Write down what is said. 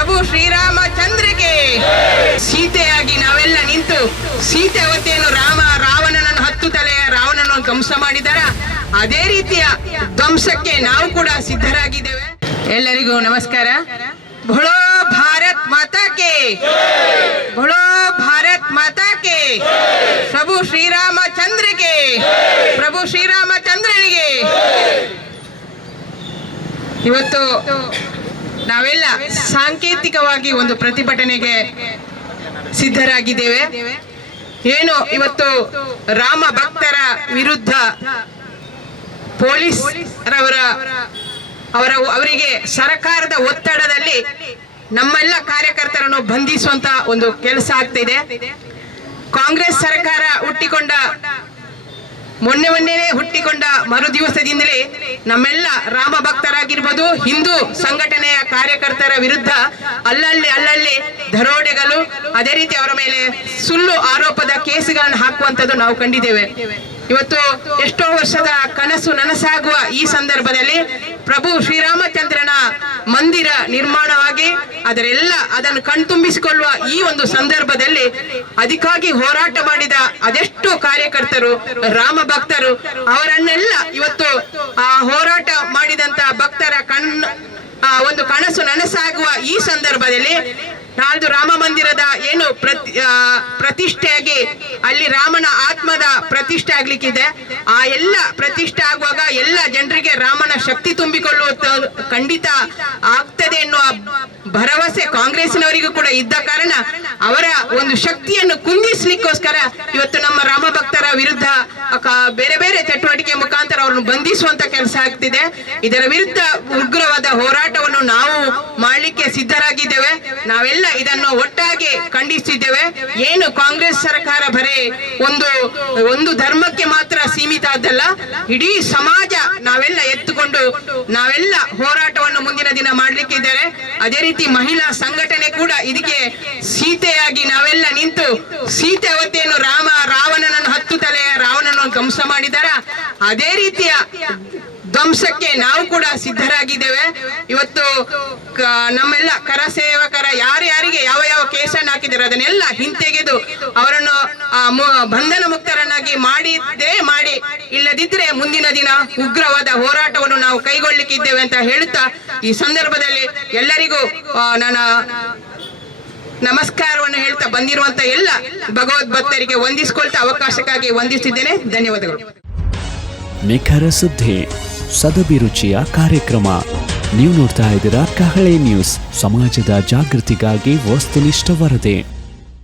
ಪ್ರಭು ಶ್ರೀರಾಮಚಂದ್ರಿಗೆ ಸೀತೆಯಾಗಿ ನಾವೆಲ್ಲ ನಿಂತು ಸೀತೆ ಅವತ್ತೇನು ರಾಮ, ರಾವಣನನ್ನು ಹತ್ತು ತಲೆಯ ರಾವಣನನ್ನು ಧ್ವಂಸ ಮಾಡಿದಾರ. ಅದೇ ರೀತಿಯ ಧ್ವಂಸಕ್ಕೆ ನಾವು ಕೂಡ ಸಿದ್ಧರಾಗಿದ್ದೇವೆ. ಎಲ್ಲರಿಗೂ ನಮಸ್ಕಾರ. ಭೋಳೋ ಭಾರತ್ ಮಾತಾಕೆ. ಭೋಳೋ ಭಾರತ್ ಮಾತಾಕೆ. ಪ್ರಭು ಶ್ರೀರಾಮಚಂದ್ರಿಗೆ ಪ್ರಭು ಶ್ರೀರಾಮಚಂದ್ರನಿಗೆ ಇವತ್ತು ನಾವೆಲ್ಲ ಸಾಂಕೇತಿಕವಾಗಿ ಒಂದು ಪ್ರತಿಭಟನೆಗೆ ಸಿದ್ಧರಾಗಿದ್ದೇವೆ. ಏನು, ಇವತ್ತು ರಾಮ ಭಕ್ತರ ವಿರುದ್ಧ ಪೊಲೀಸ್ ರವರ, ಅವರ, ಅವರಿಗೆ ಸರ್ಕಾರದ ಒತ್ತಡದಲ್ಲಿ ನಮ್ಮೆಲ್ಲ ಕಾರ್ಯಕರ್ತರನ್ನು ಬಂಧಿಸುವಂತ ಒಂದು ಕೆಲಸ ಆಗ್ತಿದೆ. ಕಾಂಗ್ರೆಸ್ ಸರ್ಕಾರ ಹುಟ್ಟಿಕೊಂಡ ಮೊನ್ನೆ ಮೊನ್ನೆನೇ ಹುಟ್ಟಿಕೊಂಡ ಮರು ದಿವಸದಿಂದಲೇ ನಮ್ಮೆಲ್ಲ ರಾಮ ಭಕ್ತರಾಗಿರ್ಬೋದು, ಹಿಂದೂ ಸಂಘಟನೆಯ ಕಾರ್ಯಕರ್ತರ ವಿರುದ್ಧ ಅಲ್ಲಲ್ಲಿ ಅಲ್ಲಲ್ಲಿ ದರೋಡೆಗಳು ಅದೇ ರೀತಿ ಅವರ ಮೇಲೆ ಸುಳ್ಳು ಆರೋಪದ ಕೇಸುಗಳನ್ನು ಹಾಕುವಂತದ್ದು ನಾವು ಕಂಡಿದ್ದೇವೆ. ಇವತ್ತು ಎಷ್ಟೋ ವರ್ಷದ ಕನಸು ನನಸಾಗುವ ಈ ಸಂದರ್ಭದಲ್ಲಿ ಪ್ರಭು ಶ್ರೀರಾಮಚಂದ್ರನ ಮಂದಿರ ನಿರ್ಮಾಣವಾಗಿ ಅದರೆಲ್ಲ ಅದನ್ನು ಕಣ್ತುಂಬಿಸಿಕೊಳ್ಳುವ ಈ ಒಂದು ಸಂದರ್ಭದಲ್ಲಿ ಅದಕ್ಕಾಗಿ ಹೋರಾಟ ಮಾಡಿದ ಅದೆಷ್ಟೋ ಕಾರ್ಯಕರ್ತರು, ರಾಮ ಭಕ್ತರು, ಅವರನ್ನೆಲ್ಲ ಇವತ್ತು ಆ ಹೋರಾಟ ಮಾಡಿದಂತ ಭಕ್ತರ ಕಣ್ ಒಂದು ಕನಸು ನನಸಾಗುವ ಈ ಸಂದರ್ಭದಲ್ಲಿ ನಾಳ್ದು ರಾಮ ಮಂದಿರದ ಏನು ಪ್ರತಿಷ್ಠೆಯಾಗಿ ಅಲ್ಲಿ ರಾಮನ ಆತ್ಮದ ಪ್ರತಿಷ್ಠೆ ಆಗ್ಲಿಕ್ಕಿದೆ. ಆ ಎಲ್ಲ ಪ್ರತಿಷ್ಠೆ ಆಗುವಾಗ ಎಲ್ಲ ಜನರಿಗೆ ರಾಮನ ಶಕ್ತಿ ತುಂಬಿಕೊಳ್ಳುವ ಖಂಡಿತ ಎನ್ನುವ ಭರವಸೆ ಕಾಂಗ್ರೆಸ್ನವರಿಗೂ ಕೂಡ ಇದ್ದ ಕಾರಣ ಅವರ ಒಂದು ಶಕ್ತಿಯನ್ನು ಕುಂದಿಸ್ಲಿಕ್ಕೋಸ್ಕರ ಇವತ್ತು ನಮ್ಮ ರಾಮ ಭಕ್ತರ ವಿರುದ್ಧ ಬೇರೆ ಬೇರೆ ಚಟುವಟಿಕೆ ಮುಖಾಂತರ ಅವರನ್ನು ಬಂಧಿಸುವಂತ ಕೆಲಸ ಆಗ್ತಿದೆ. ಇದರ ವಿರುದ್ಧ ಉಗ್ರವಾದ ಹೋರಾಟವನ್ನು ನಾವು ಮಾಡಲಿಕ್ಕೆ ಸಿದ್ಧರಾಗಿದ್ದೇವೆ. ನಾವೆಲ್ಲ ಇದನ್ನು ಒಟ್ಟಾಗಿ ಖಂಡಿಸಿದ್ದೇವೆ. ಏನು ಕಾಂಗ್ರೆಸ್ ಸರ್ಕಾರ ಬರೇ ಒಂದು ಒಂದು ಧರ್ಮಕ್ಕೆ ಮಾತ್ರ ಸೀಮಿತ ಆದಲ್ಲ ಇಡೀ ಸಮಾಜ ನಾವೆಲ್ಲ ಎತ್ತುಕೊಂಡು ನಾವೆಲ್ಲ ಹೋರಾಟವನ್ನು ಮುಂದಿನ ದಿನ ಮಾಡ್ಲಿಕ್ಕಿದ್ದಾರೆ. ಅದೇ ರೀತಿ ಮಹಿಳಾ ಸಂಘಟನೆ ಕೂಡ ಇದಕ್ಕೆ ಸೀತೆಯಾಗಿ ನಾವೆಲ್ಲ ನಿಂತು ಸೀತೆ ಅವತ್ತೇನು ರಾಮ, ರಾವಣನನ್ನು ಹತ್ತು ತಲೆಯ ರಾವಣನನ್ನು ಧ್ವಂಸ ಮಾಡಿದಾರ. ಅದೇ ರೀತಿಯ ಧ್ವಂಸಕ್ಕೆ ನಾವು ಕೂಡ ಸಿದ್ಧರಾಗಿದ್ದೇವೆ. ಇವತ್ತು ನಮ್ಮೆಲ್ಲ ಕರ ಸೇವಕರ ಯಾರ್ಯಾರಿಗೆ ಯಾವ ಯಾವ ಕೇಸನ್ನು ಹಾಕಿದ್ದಾರೆ ಅದನ್ನೆಲ್ಲ ಹಿಂತೆಗೆದು ಅವರನ್ನು ಬಂಧನ ಮುಕ್ತರನ್ನಾಗಿ ಮಾಡಿದ್ರೆ ಮಾಡಿ. ಇಲ್ಲದಿದ್ರೆ ಮುಂದಿನ ದಿನ ಉಗ್ರವಾದ ಹೋರಾಟವನ್ನು ನಾವು ಕೈಗೊಳ್ಳಿಕ್ಕಿದ್ದೇವೆ ಅಂತ ಹೇಳುತ್ತಾ, ಈ ಸಂದರ್ಭದಲ್ಲಿ ಎಲ್ಲರಿಗೂ ನನ್ನ ನಮಸ್ಕಾರವನ್ನು ಹೇಳ್ತಾ ಬಂದಿರುವಂತ ಎಲ್ಲ ಭಗವದ್ ಭಕ್ತರಿಗೆ ವಂದಿಸಿಕೊಳ್ತಾ ಅವಕಾಶಕ್ಕಾಗಿ ವಂದಿಸಿದ್ದೇನೆ ಧನ್ಯವಾದಗಳು. ನಿಖರ ಸುದ್ದಿ ಸದಭಿರುಚಿಯ ಕಾರ್ಯಕ್ರಮ. ನೀವು ನೋಡ್ತಾ ಇದ್ದೀರಾ ಕಹಳೆ ನ್ಯೂಸ್. ಸಮಾಜದ ಜಾಗೃತಿಗಾಗಿ ವಸ್ತುನಿಷ್ಠ ವರದಿ.